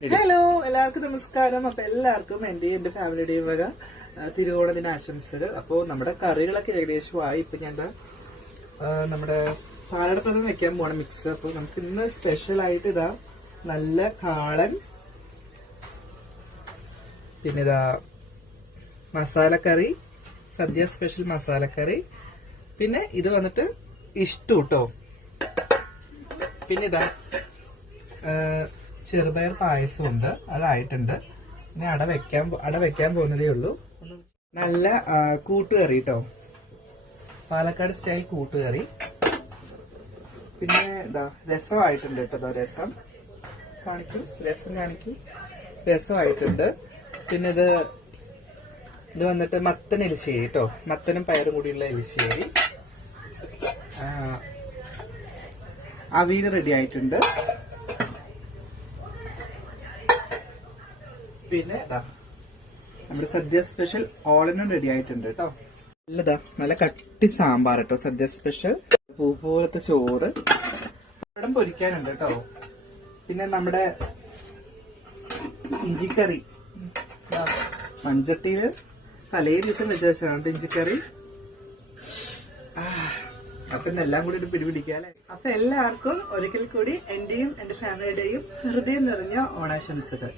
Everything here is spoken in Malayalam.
ഹലോ എല്ലാവർക്കും നമസ്കാരം. അപ്പൊ എല്ലാവർക്കും എന്റെയും എന്റെ ഫാമിലിയുടെയും വക തിരുവോണ ദിന ആശംസകൾ അപ്പോ നമ്മുടെ കറികളൊക്കെ ഏകദേശം ആയി ഇപ്പൊ ഞാൻ നമ്മുടെ പാലടപ്രദം വെക്കാൻ പോണ മിക്സ് അപ്പൊ നമുക്ക് ഇന്ന് സ്പെഷ്യൽ ആയിട്ട് ഇതാ നല്ല കാളൻ പിന്നെ ഇതാ മസാലക്കറി സദ്യ സ്പെഷ്യൽ മസാലക്കറി. പിന്നെ ഇത് വന്നിട്ട് ഇഷ്ടു കേട്ടോ പിന്നെ ഇതാ ചെറുപയർ പായസം ഉണ്ട് അതായിട്ടുണ്ട്. ഇനി അട വെക്കാൻ അട വെക്കാൻ പോകുന്നതേ ഉള്ളൂ. നല്ല കൂട്ടുകറി കേട്ടോ പാലക്കാട് സ്റ്റൈൽ കൂട്ടുകറി. പിന്നെ എന്താ രസമായിട്ടുണ്ട് കേട്ടോ രസം. കാണിക്കും രസം കാണിക്കും. രസമായിട്ടുണ്ട്. പിന്നെ ഇത് ഇത് വന്നിട്ട് മത്തൻ എലിശ്ശേരി കേട്ടോ മത്തനും പയറും കൂടിയുള്ള എലിശ്ശേരി. അവിയൽ റെഡി ആയിട്ടുണ്ട്. പിന്നെ ഇതാ നമ്മുടെ സദ്യ സ്പെഷ്യൽ ഓളനും റെഡി ആയിട്ടുണ്ട് കേട്ടോ നല്ലതാ നല്ല കട്ടി സാമ്പാർ കേട്ടോ സദ്യ സ്പെഷ്യൽ പൂപോലത്തെ ചോറ്. പടം പൊരിക്കാനുണ്ട് കേട്ടോ പിന്നെ നമ്മുടെ ഇഞ്ചിക്കറി. മൺചട്ടിയിൽ തലേ ദിവസം വെച്ച വെച്ചാണ് ഇഞ്ചിക്കറി. അപ്പൊ ഇന്നെല്ലാം കൂടി ഒരു പിടിപിടിക്കാല്ലേ അപ്പൊ എല്ലാവർക്കും ഒരിക്കൽ കൂടി എന്റെയും എന്റെ ഫാമിലിയുടെയും ഹൃദയം നിറഞ്ഞ ഓണാശംസകൾ.